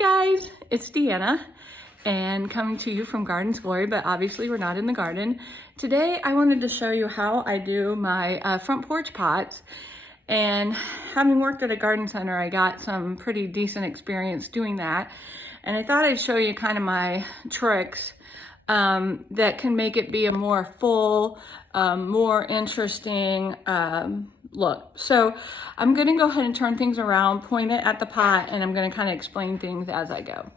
guys, it's Deanna and coming to you from Garden's Glory, but obviously we're not in the garden. Today I wanted to show you how I do my front porch pots, and having worked at a garden center, I got some pretty decent experience doing that, and I thought I'd show you kind of my tricks that can make it be a more full, more interesting look. So I'm gonna go ahead and turn things around, point it at the pot, and I'm gonna kind of explain things as I go.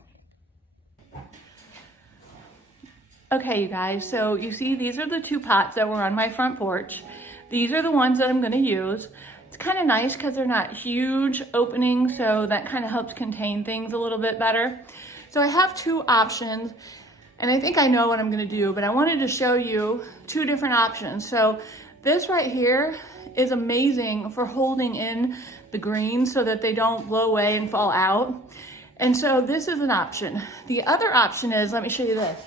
Okay, you guys, so you see these are the two pots that were on my front porch. These are the ones that I'm gonna use. It's kind of nice because they're not huge openings, so that kind of helps contain things a little bit better. So I have two options, and I think I know what I'm gonna do, but I wanted to show you two different options. So this right here is amazing for holding in the greens so that they don't blow away and fall out. And so this is an option. The other option is, let me show you this.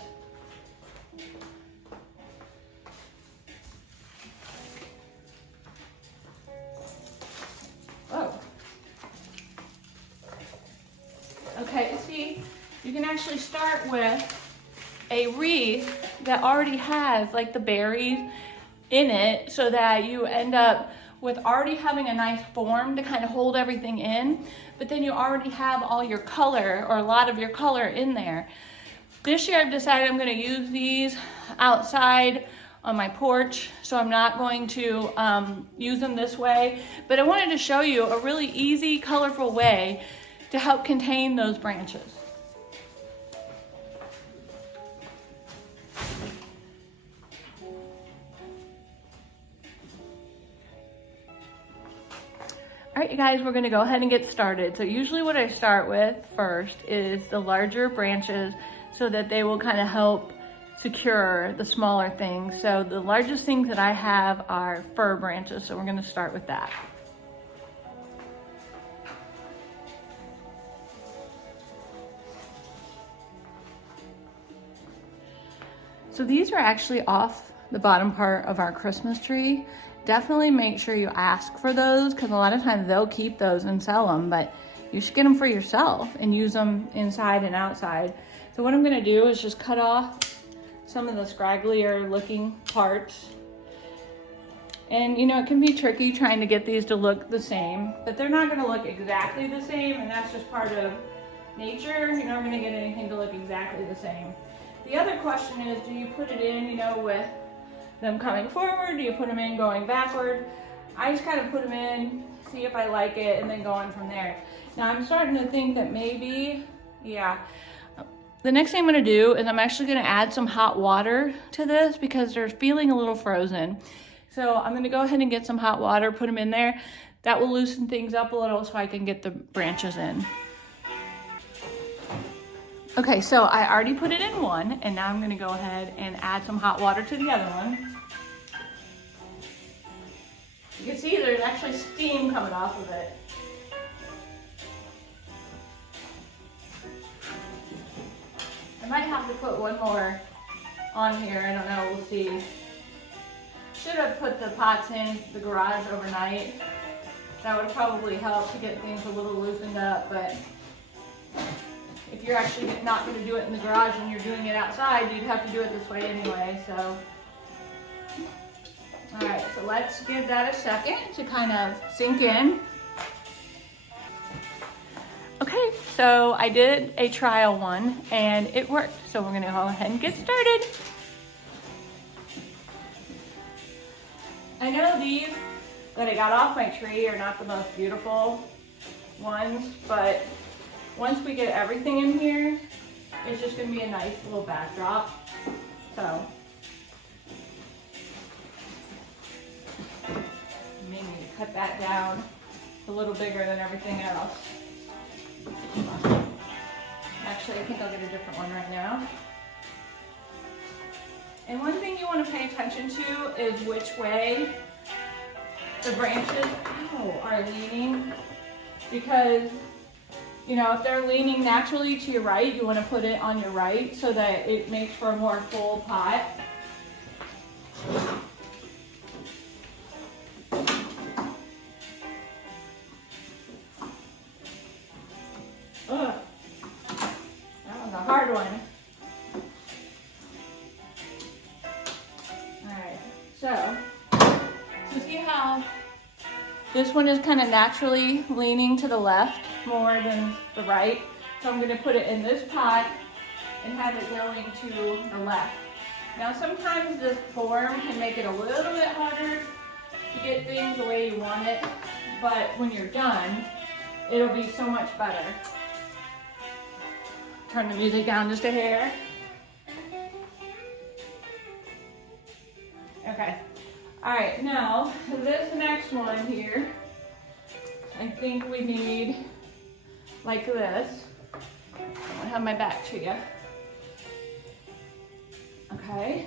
Oh. Okay, see, you can actually start with a wreath that already has like the berries in it, so that you end up with already having a nice form to kind of hold everything in, but then you already have all your color, or a lot of your color, in there. This year I've decided I'm going to use these outside on my porch, so I'm not going to use them this way, but I wanted to show you a really easy, colorful way to help contain those branches. All right, you guys, we're gonna go ahead and get started. So usually what I start with first is the larger branches, so that they will kind of help secure the smaller things. So the largest things that I have are fir branches, so we're gonna start with that. So these are actually off the bottom part of our Christmas tree. Definitely make sure you ask for those, because a lot of times they'll keep those and sell them, but you should get them for yourself and use them inside and outside. So what I'm gonna do is just cut off some of the scragglier looking parts. And you know, it can be tricky trying to get these to look the same, but they're not gonna look exactly the same, and that's just part of nature. You're not gonna get anything to look exactly the same. The other question is, do you put it in, you know, with them coming forward? Do you put them in going backward? I just kind of put them in, see if I like it, and then go on from there. Now I'm starting to think that maybe, yeah, the next thing I'm gonna do is I'm actually gonna add some hot water to this, because they're feeling a little frozen. So I'm gonna go ahead and get some hot water, put them in there. That will loosen things up a little so I can get the branches in. Okay, so I already put it in one, and now I'm gonna go ahead and add some hot water to the other one. You can see there's actually steam coming off of it. I might have to put one more on here, I don't know, we'll see. Should have put the pots in the garage overnight. That would probably help to get things a little loosened up, but if you're actually not going to do it in the garage and you're doing it outside, you'd have to do it this way anyway, so. All right, so let's give that a second to kind of sink in. Okay, so I did a trial one and it worked. So we're gonna go ahead and get started. I know these that I got off my tree are not the most beautiful ones, but once we get everything in here, it's just gonna be a nice little backdrop. So, maybe cut that down a little bigger than everything else. Actually, I think I'll get a different one right now. And one thing you want to pay attention to is which way the branches are leaning, because you know, if they're leaning naturally to your right, you want to put it on your right so that it makes for a more full pot. hard one. Alright, so see how this one is kind of naturally leaning to the left more than the right? So I'm going to put it in this pot and have it going to the left. Now sometimes this form can make it a little bit harder to get things the way you want it, but when you're done, it'll be so much better. Turn the music down just a hair. Okay. All right, now this next one here, I think we need like this. I have my back to you. Okay.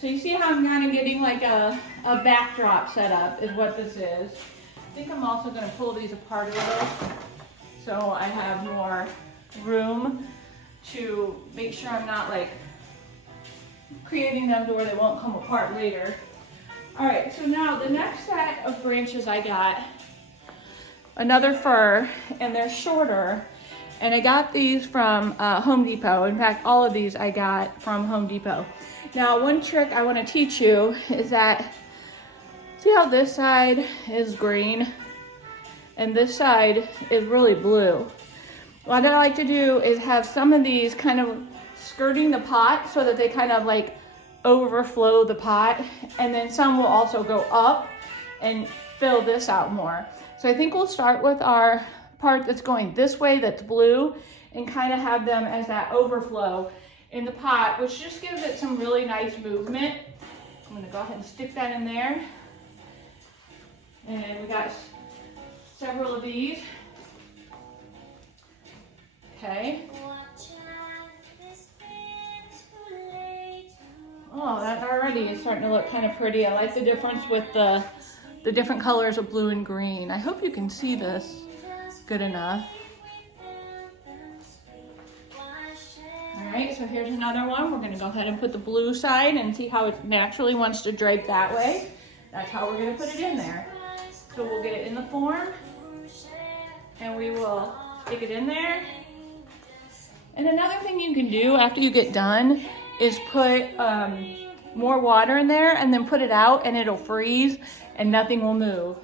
So you see how I'm kind of getting like a backdrop set up is what this is. I think I'm also going to pull these apart a little so I have more room to make sure I'm not like creating them to where they won't come apart later. All right, so now the next set of branches I got, another fir, and they're shorter. And I got these from Home Depot. In fact, all of these I got from Home Depot. Now, one trick I want to teach you is that, see how this side is green and this side is really blue? What I like to do is have some of these kind of skirting the pot so that they kind of like overflow the pot, and then some will also go up and fill this out more. So I think we'll start with our part that's going this way that's blue and kind of have them as that overflow in the pot, which just gives it some really nice movement. I'm going to go ahead and stick that in there. And we got several of these. Okay. Oh, that already is starting to look kind of pretty. I like the difference with the different colors of blue and green. I hope you can see this good enough. All right, so here's another one. We're gonna go ahead and put the blue side and see how it naturally wants to drape that way. That's how we're gonna put it in there. So we'll get it in the form and we will stick it in there. And another thing you can do after you get done is put more water in there and then put it out and it'll freeze and nothing will move.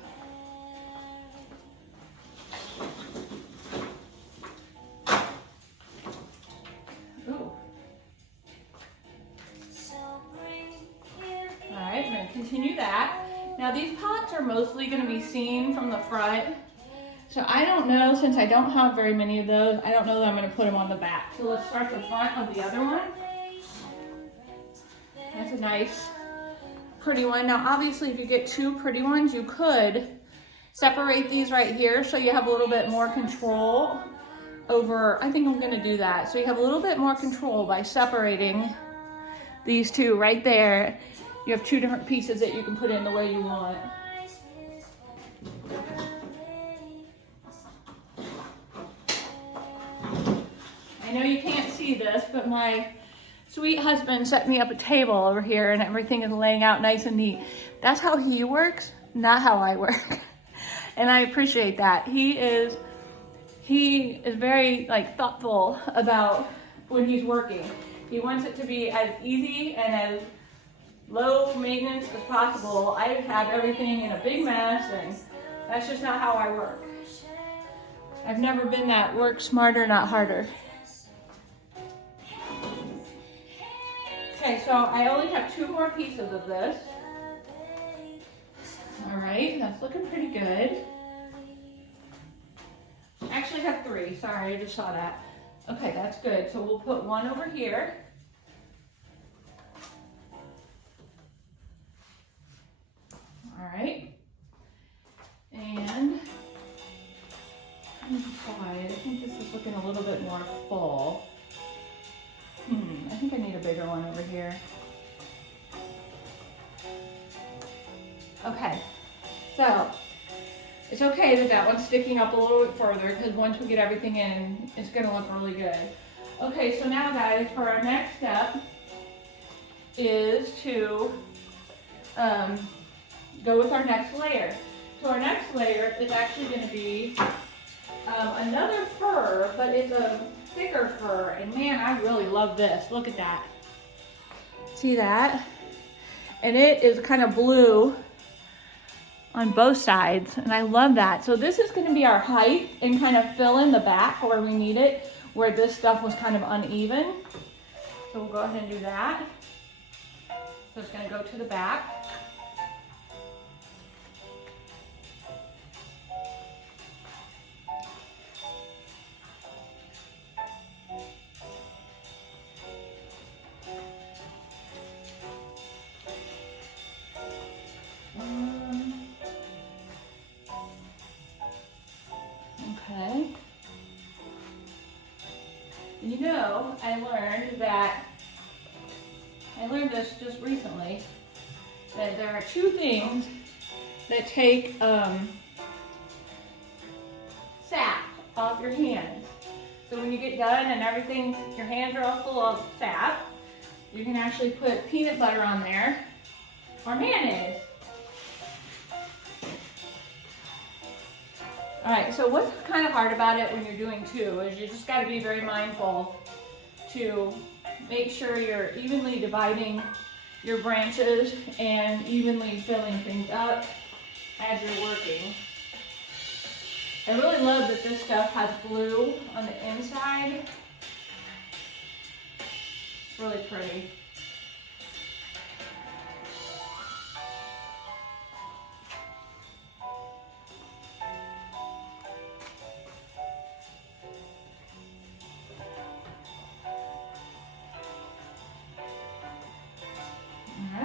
Alright, I'm going to continue that. Now these pots are mostly going to be seen from the front. So I don't know, since I don't have very many of those, I don't know that I'm going to put them on the back. So let's start the front of the other one. That's a nice, pretty one. Now obviously if you get two pretty ones, you could separate these right here so you have a little bit more control over, I think I'm going to do that. So you have a little bit more control by separating these two right there. You have two different pieces that you can put in the way you want. I know you can't see this, but my sweet husband set me up a table over here and everything is laying out nice and neat. That's how he works, not how I work. And I appreciate that. He is very like thoughtful about when he's working. He wants it to be as easy and as low maintenance as possible. I have everything in a big mess and that's just not how I work. I've never been that work smarter, not harder. Okay, so I only have two more pieces of this. All right, that's looking pretty good. I actually have three, sorry, I just saw that. Okay, that's good. So we'll put one over here. All right. And I think this is looking a little bit more full. I think I need a bigger one over here. Okay, so it's okay that that one's sticking up a little bit further because once we get everything in, it's gonna look really good. Okay, so now guys, for our next step is to go with our next layer. So our next layer is actually gonna be another fir, but it's a thicker fir. And man, I really love this. Look at that. See that? And it is kind of blue on both sides, and I love that. So this is going to be our height and kind of fill in the back where we need it, where this stuff was kind of uneven. So we'll go ahead and do that. So it's going to go to the back. Okay. You know, I learned this just recently, that there are two things that take sap off your hands. So when you get done and everything, your hands are all full of sap, you can actually put peanut butter on there or mayonnaise. All right, so what's kind of hard about it when you're doing two is you just gotta be very mindful to make sure you're evenly dividing your branches and evenly filling things up as you're working. I really love that this stuff has blue on the inside. It's really pretty.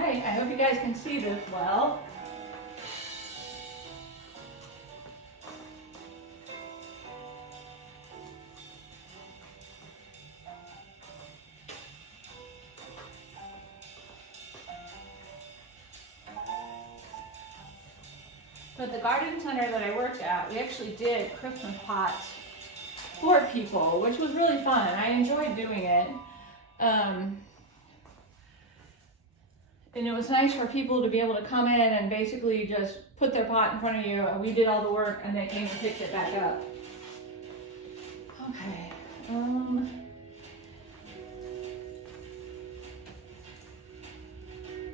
I hope you guys can see this well. So at the garden center that I worked at, we actually did Christmas pots for people, which was really fun. I enjoyed doing it. And it was nice for people to be able to come in and basically just put their pot in front of you, and we did all the work, and they came and picked it back up. Okay.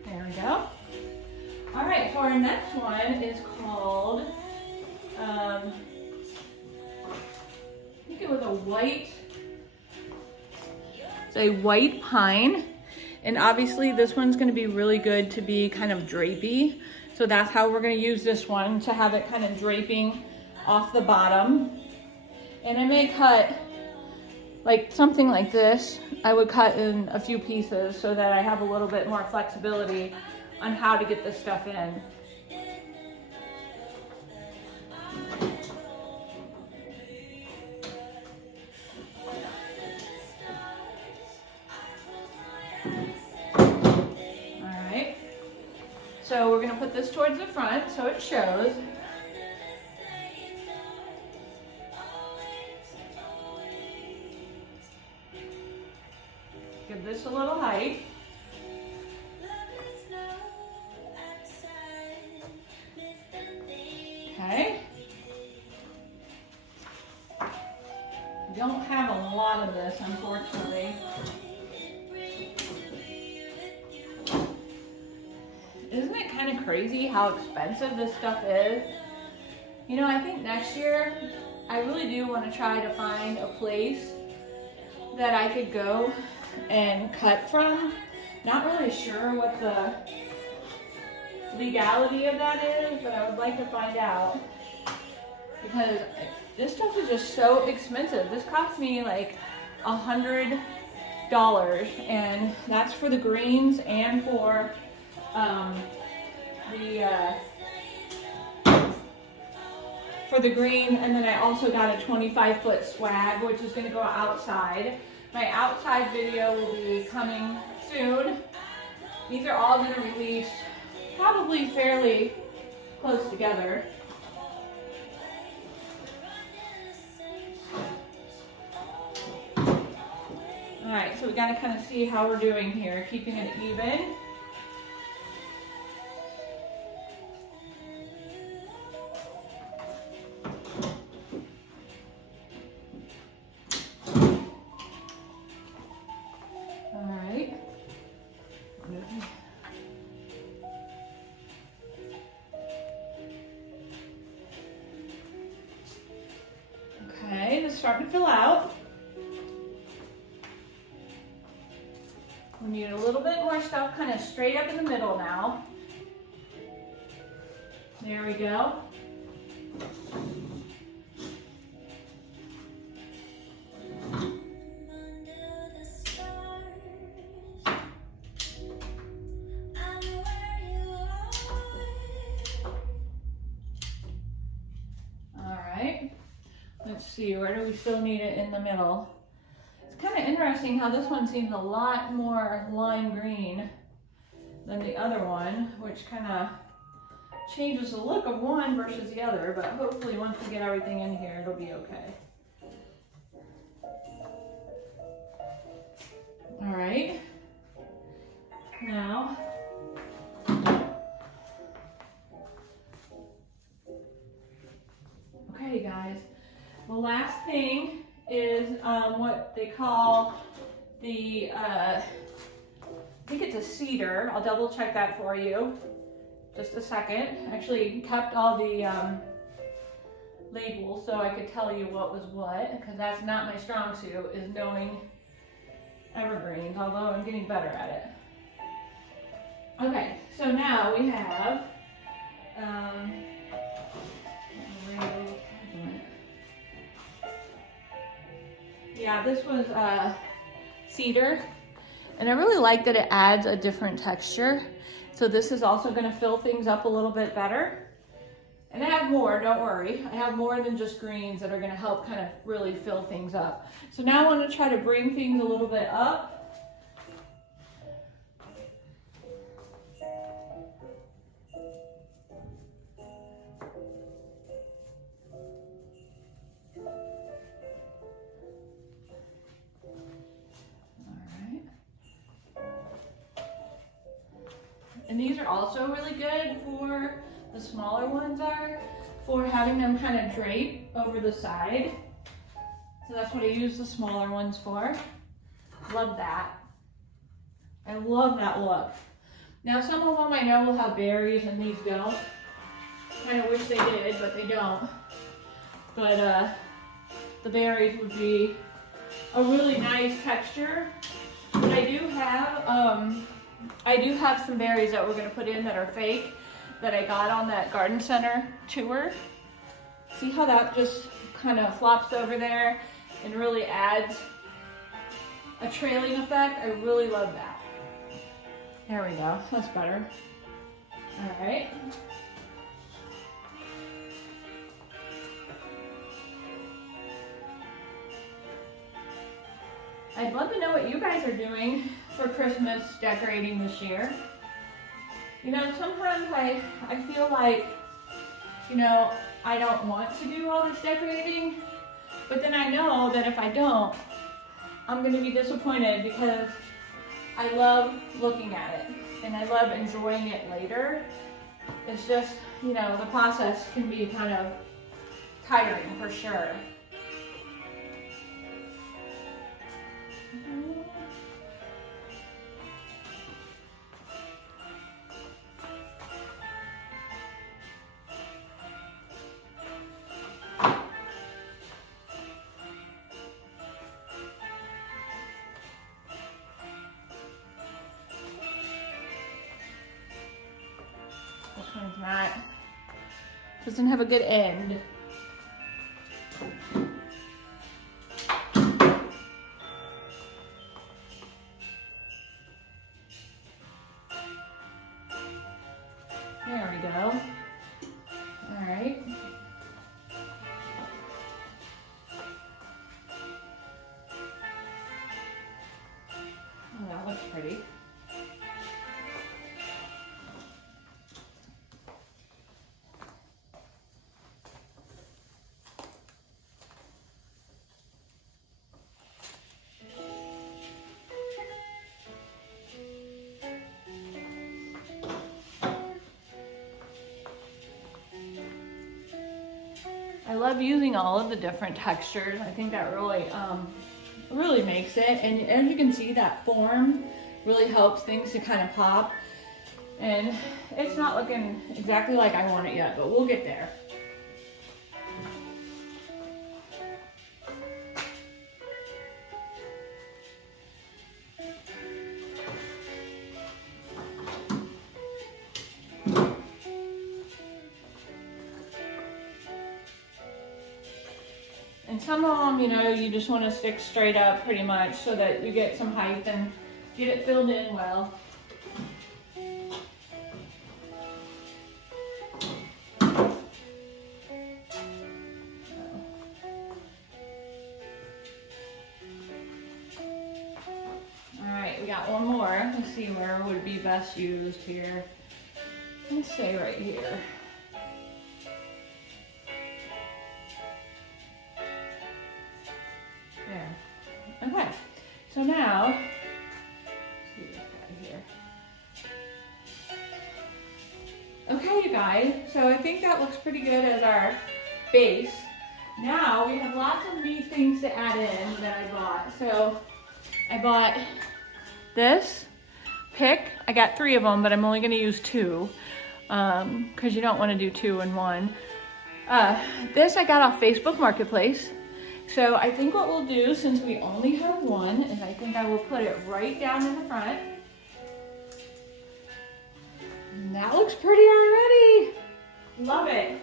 There we go. All right, so our next one is called, I think it was it's a white pine. And obviously this one's gonna be really good to be kind of drapey. So that's how we're gonna use this one, to have it kind of draping off the bottom. And I may cut like something like this. I would cut in a few pieces so that I have a little bit more flexibility on how to get this stuff in. So we're gonna put this towards the front so it shows. Give this a little height. Okay. Don't have a lot of this, unfortunately. Isn't it kind of crazy how expensive this stuff is? You know, I think next year, I really do want to try to find a place that I could go and cut from. Not really sure what the legality of that is, but I would like to find out. Because this stuff is just so expensive. This cost me like $100, and that's for the greens and for the green, and then I also got a 25-foot swag, which is going to go outside. My outside video will be coming soon. These are all going to release probably fairly close together. All right, so we got to kind of see how we're doing here, keeping it even. starting to fill out. We need a little bit more stuff kind of straight up in the middle now. There we go. Let's see, where do we still need it in the middle? It's kind of interesting how this one seems a lot more lime green than the other one, which kind of changes the look of one versus the other, but hopefully once we get everything in here, it'll be okay. All right, now, okay guys. The last thing is what they call the, I think it's a cedar. I'll double check that for you. Just a second. Actually kept all the labels so I could tell you what was what, because that's not my strong suit, is knowing evergreens, although I'm getting better at it. Okay, so now we have, yeah, this was cedar, and I really like that it adds a different texture. So this is also going to fill things up a little bit better. And I have more, don't worry. I have more than just greens that are going to help kind of really fill things up. So now I want to try to bring things a little bit up. And these are also really good for, the smaller ones are, for having them kind of drape over the side. So that's what I use the smaller ones for. Love that. I love that look. Now some of them I know will have berries and these don't. Kind of wish they did, but they don't. But the berries would be a really nice texture. But I do have some berries that we're going to put in that are fake that I got on that garden center tour. See how that just kind of flops over there and really adds a trailing effect? I really love that. There we go. That's better. All right. I'd love to know what you guys are doing for Christmas decorating this year. You know, sometimes I feel like, you know, I don't want to do all this decorating, but then I know that if I don't, I'm going to be disappointed because I love looking at it and I love enjoying it later. It's just, you know, the process can be kind of tiring for sure. This one's not, doesn't have a good end. There we go. All right. Oh, that looks pretty. I love using all of the different textures. I think that really makes it. And as you can see, that form really helps things to kind of pop. And it's not looking exactly like I want it yet, but we'll get there. some of them, you know, you just want to stick straight up pretty much so that you get some height and get it filled in well. We got one more. Let's see where it would be best used here. Let's say right here. There. Okay. So now, let's see this guy here. Okay, you guys. So I think that looks pretty good as our base. Now we have lots of neat things to add in that I bought. So I bought this pick. I got 3 of them, but I'm only going to use 2 because you don't want to do 2 in one. This I got off Facebook Marketplace. So I think what we'll do, since we only have one, is I think I will put it right down in the front. And that looks pretty already. Love it.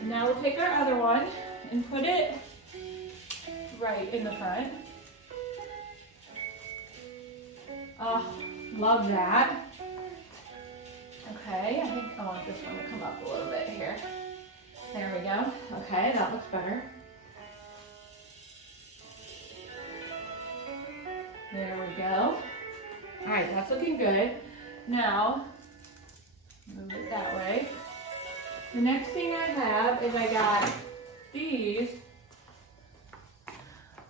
And now we'll take our other one and put it right in the front. Oh, love that. Okay, I think I want this one to come up a little bit here. There we go. Okay, that looks better. There we go. All right, that's looking good. Now, move it that way. The next thing I have is I got these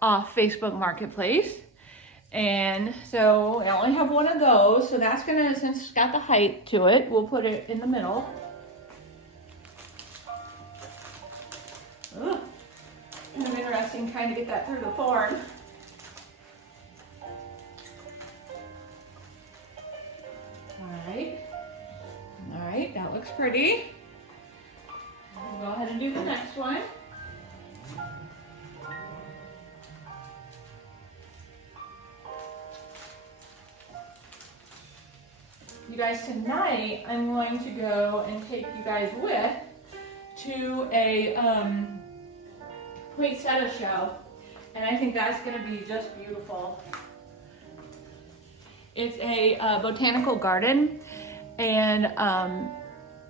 off Facebook Marketplace. And so I only have one of those, so that's gonna, since it's got the height to it, we'll put it in the middle. Ugh. Kind of interesting trying to get that through the form. All right, that looks pretty. We'll go ahead and do the next one. You guys, tonight I'm going to go and take you guys with to a poinsettia show, and I think that's going to be just beautiful. It's a botanical garden, and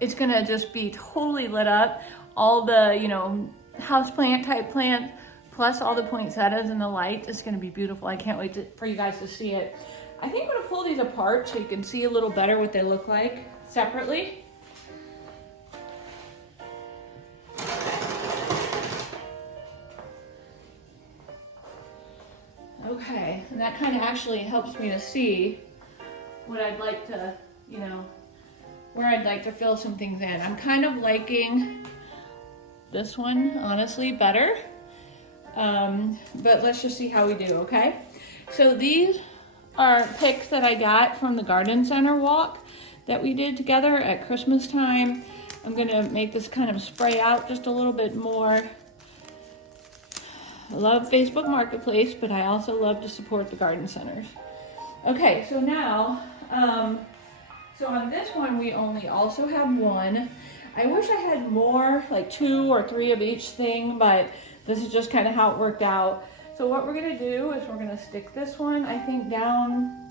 it's going to just be totally lit up. All the, you know, houseplant type plants, plus all the poinsettias and the light. It's going to be beautiful. I can't wait for you guys to see it. I think I'm going to pull these apart so you can see a little better what they look like separately. Okay, and that kind of actually helps me to see what I'd like to, you know, where I'd like to fill some things in. I'm kind of liking this one, honestly, better. But let's just see how we do, okay? So these are picks that I got from the garden center walk that we did together at Christmas time. I'm gonna make this kind of spray out just a little bit more. I love Facebook Marketplace, but I also love to support the garden centers. Okay, so now, so on this one, we only also have one. I wish I had more, like 2 or 3 of each thing, but this is just kind of how it worked out. So what we're gonna do is we're gonna stick this one, I think, down,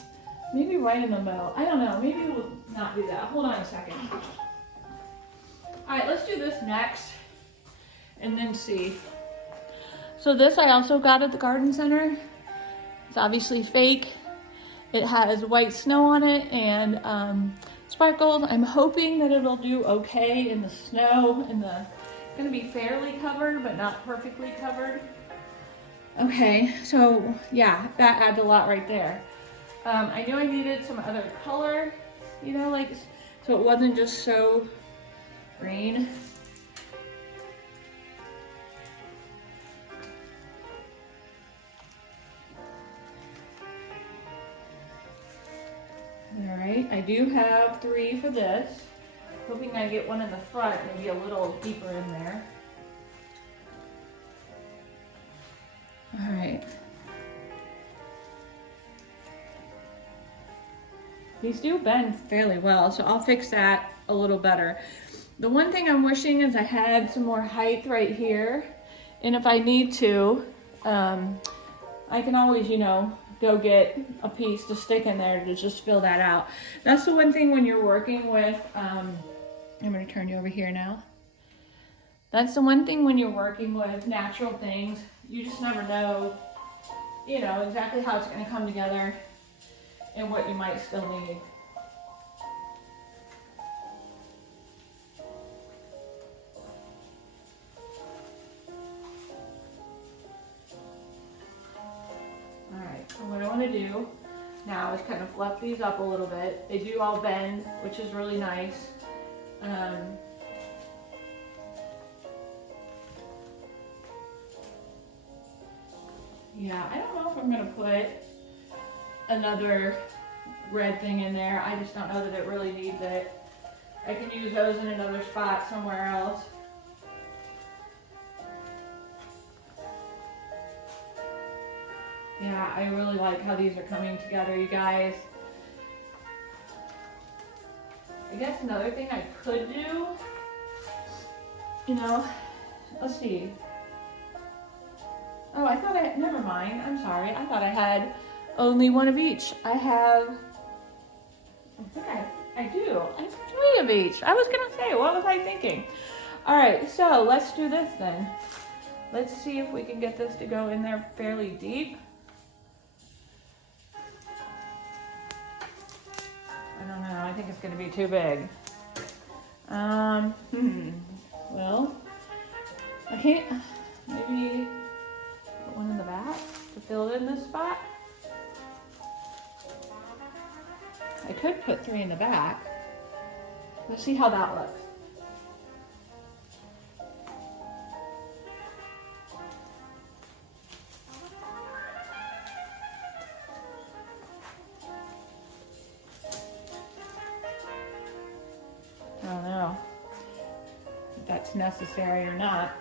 maybe right in the middle. I don't know, maybe we'll not do that. Hold on a second. All right, let's do this next and then see. So this I also got at the garden center. It's obviously fake. It has white snow on it and sparkles. I'm hoping that it'll do okay in the snow, it's gonna be fairly covered, but not perfectly covered. Okay, so yeah, that adds a lot right there. I knew I needed some other color, you know, like, so it wasn't just so green. All right, I do have 3 for this. Hoping I get one in the front, maybe a little deeper in there. All right. These do bend fairly well, so I'll fix that a little better. The one thing I'm wishing is I had some more height right here And if I need to, I can always, you know, go get a piece to stick in there to just fill that out. That's the one thing when you're working with, I'm gonna turn you over here now. That's the one thing when you're working with natural things, you just never know, you know, exactly how it's gonna come together and what you might still need. So what I want to do now is kind of fluff these up a little bit. They do all bend, which is really nice. Yeah, I don't know if I'm going to put another red thing in there. I just don't know that it really needs it. I can use those in another spot somewhere else. Yeah, I really like how these are coming together, you guys. I guess another thing I could do, you know, let's see. Oh, I thought never mind, I'm sorry. I thought I had only one of each. I think I do. I have 3 of each. I was gonna say, what was I thinking? All right, so let's do this then. Let's see if we can get this to go in there fairly deep. I don't know, I think it's gonna be too big. Well, I can't, maybe put one in the back to fill it in this spot. I could put 3 in the back. Let's see how that looks. I don't know if that's necessary or not.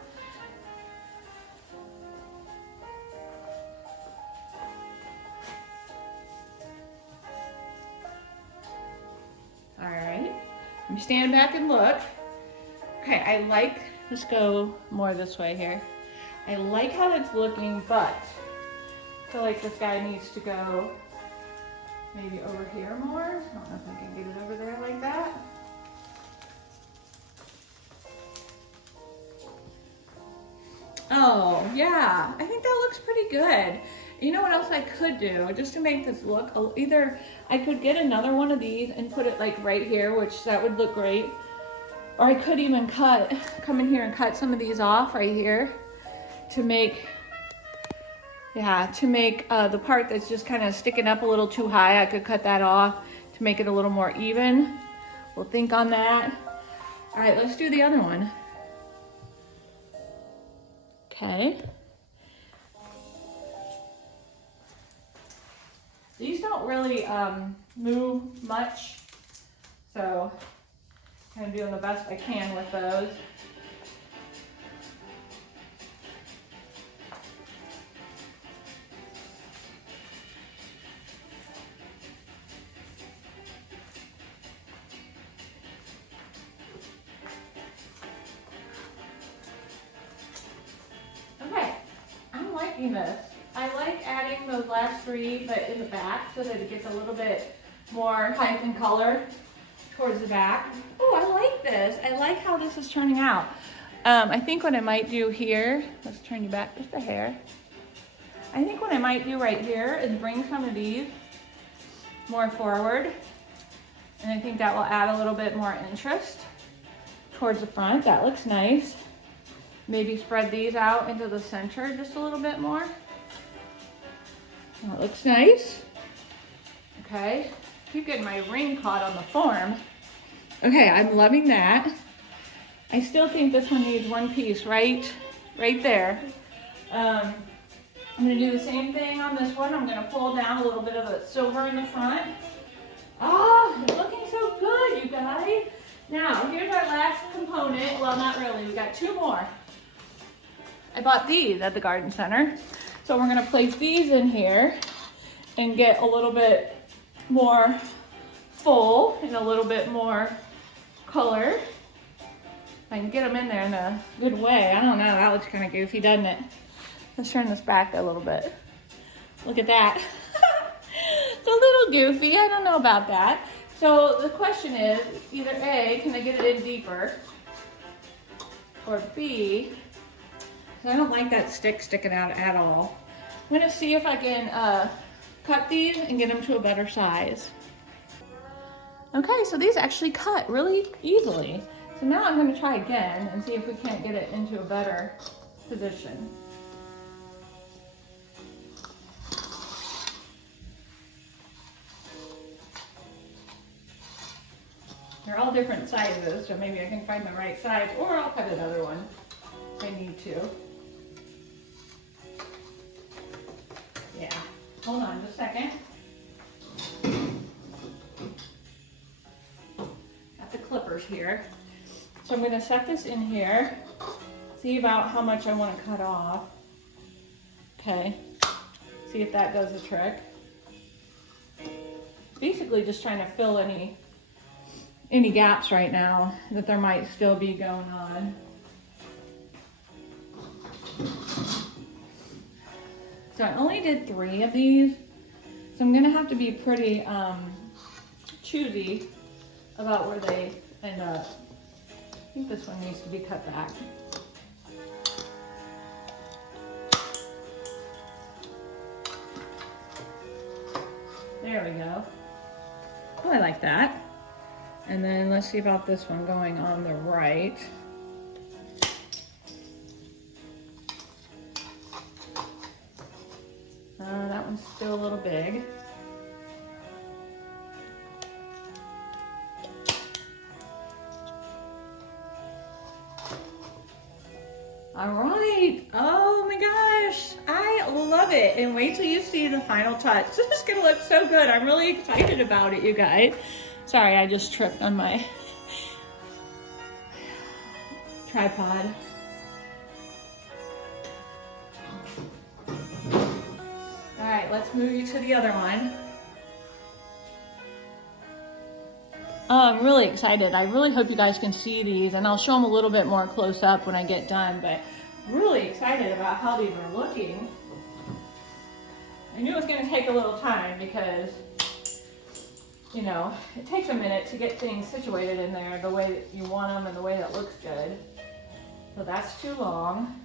All right, let me stand back and look. Okay, let's go more this way here. I like how it's looking, but I feel like this guy needs to go maybe over here more. I don't know if I can get it over there like that. Oh, yeah, I think that looks pretty good. You know what else I could do, just to make this look, either I could get another one of these and put it like right here, which that would look great. Or I could even come in here and cut some of these off right here to make, the part that's just kind of sticking up a little too high. I could cut that off to make it a little more even. We'll think on that. All right, let's do the other one. Okay. These don't really move much, so I'm doing the best I can with those. This. I like adding those last 3, but in the back so that it gets a little bit more height and color towards the back. Oh, I like this. I like how this is turning out. I think what I might do here, let's turn you back just a hair. I think what I might do right here is bring some of these more forward. And I think that will add a little bit more interest towards the front. That looks nice. Maybe spread these out into the center just a little bit more. That looks nice. Okay, keep getting my ring caught on the form. Okay, I'm loving that. I still think this one needs one piece right there. I'm gonna do the same thing on this one. I'm gonna pull down a little bit of the silver in the front. Oh, it's looking so good, you guys. Now, here's our last component. Well, not really, we got 2 more. I bought these at the garden center. So we're gonna place these in here and get a little bit more full and a little bit more color. I can get them in there in a good way. I don't know, that looks kind of goofy, doesn't it? Let's turn this back a little bit. Look at that. It's a little goofy, I don't know about that. So the question is, either A, can I get it in deeper? Or B, I don't like that stick sticking out at all. I'm gonna see if I can cut these and get them to a better size. Okay, so these actually cut really easily. So now I'm gonna try again and see if we can't get it into a better position. They're all different sizes, so maybe I can find the right size, or I'll cut another one if I need to. Yeah, hold on just a second. Got the clippers here. So I'm gonna set this in here, see about how much I wanna cut off. Okay, see if that does the trick. Basically just trying to fill any gaps right now that there might still be going on. So I only did 3 of these, so I'm gonna have to be pretty choosy about where they end up. I think this one needs to be cut back. There we go. Oh, I like that. And then let's see about this one going on the right. That one's still a little big. All right. Oh my gosh. I love it. And wait till you see the final touch. This is gonna look so good. I'm really excited about it, you guys. Sorry, I just tripped on my tripod. All right, let's move you to the other one. Oh, I'm really excited. I really hope you guys can see these, and I'll show them a little bit more close up when I get done, but I'm really excited about how these are looking. I knew it was gonna take a little time because, you know, it takes a minute to get things situated in there the way that you want them and the way that looks good. So that's too long.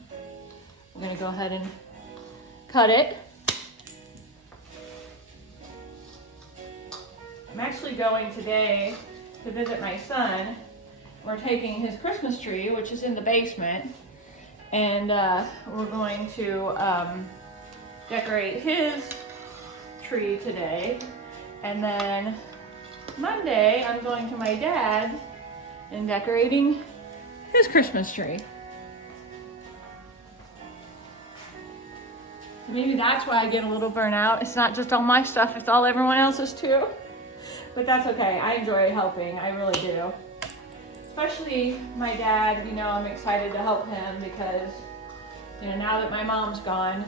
I'm gonna go ahead and cut it. I'm actually going today to visit my son. We're taking his Christmas tree, which is in the basement, and we're going to decorate his tree today. And then Monday, I'm going to my dad and decorating his Christmas tree. Maybe that's why I get a little burnout. It's not just all my stuff, it's all everyone else's too. But that's okay, I enjoy helping, I really do. Especially my dad, you know, I'm excited to help him because, you know, now that my mom's gone,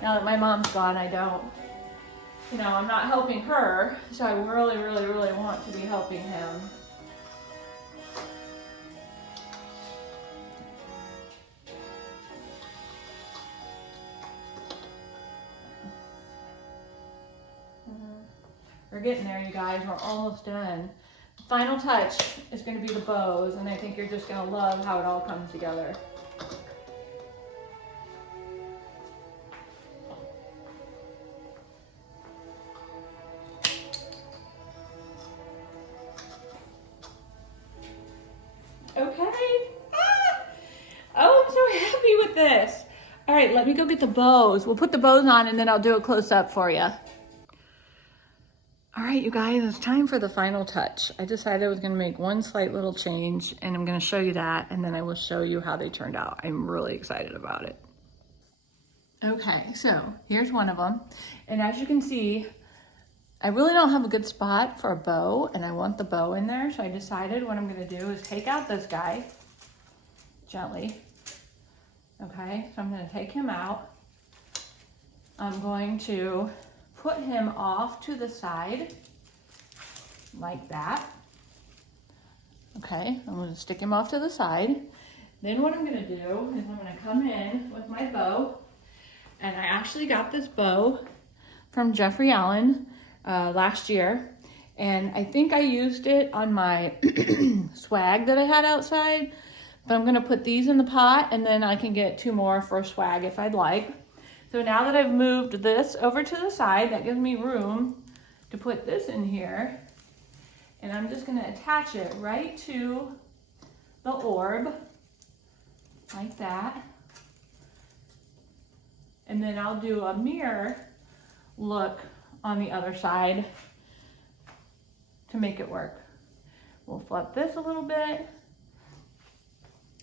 I don't, you know, I'm not helping her, so I really, really, really want to be helping him. We're getting there, you guys. We're almost done. The final touch is going to be the bows, and I think you're just going to love how it all comes together. Okay. Oh, I'm so happy with this. All right, let me go get the bows. We'll put the bows on, and then I'll do a close-up for you. All right, you guys, it's time for the final touch. I decided I was gonna make one slight little change, and I'm gonna show you that, and then I will show you how they turned out. I'm really excited about it. Okay, so here's one of them. And as you can see, I really don't have a good spot for a bow, and I want the bow in there, so I decided what I'm gonna do is take out this guy gently. Okay, so I'm gonna take him out. I'm going to put him off to the side like that. Okay, I'm gonna stick him off to the side. Then what I'm gonna do is I'm gonna come in with my bow, and I actually got this bow from Jeffrey Allen last year, and I think I used it on my swag that I had outside, but I'm gonna put these in the pot, and then I can get 2 more for swag if I'd like. So now that I've moved this over to the side, that gives me room to put this in here. And I'm just gonna attach it right to the orb, like that. And then I'll do a mirror look on the other side to make it work. We'll flip this a little bit.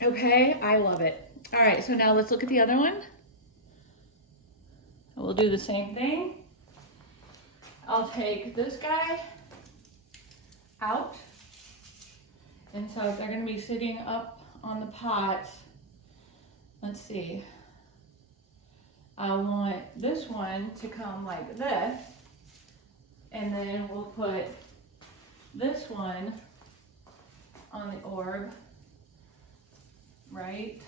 Okay, I love it. All right, so now let's look at the other one. We'll do the same thing. I'll take this guy out. And so if they're gonna be sitting up on the pot, let's see. I want this one to come like this, and then we'll put this one on the orb, right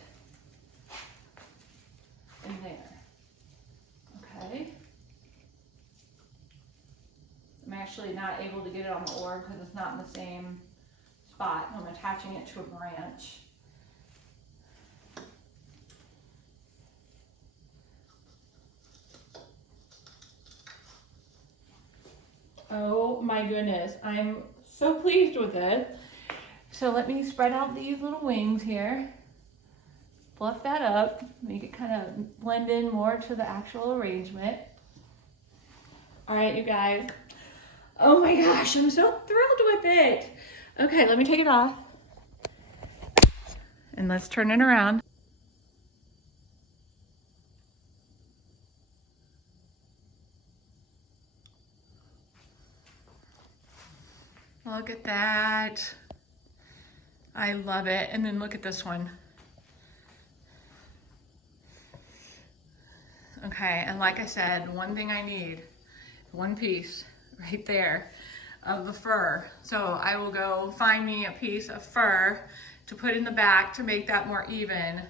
in there. Okay. I'm actually not able to get it on the orb because it's not in the same spot. I'm attaching it to a branch. Oh my goodness, I'm so pleased with it. So let me spread out these little wings here. Fluff that up, make it kind of blend in more to the actual arrangement. All right, you guys. Oh my gosh, I'm so thrilled with it. Okay, let me take it off. And let's turn it around. Look at that. I love it. And then look at this one. Okay, and like I said, one thing I need, one piece right there of the fur. So I will go find me a piece of fur to put in the back to make that more even.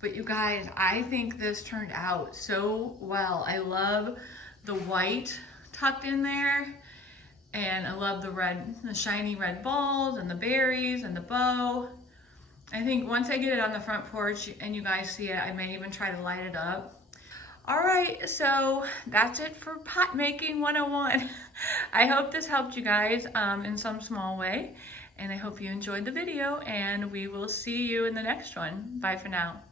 But you guys, I think this turned out so well. I love the white tucked in there. And I love the red, the shiny red balls and the berries and the bow. I think once I get it on the front porch and you guys see it, I may even try to light it up. All right, so that's it for pot making 101. I hope this helped you guys in some small way. And I hope you enjoyed the video, and we will see you in the next one. Bye for now.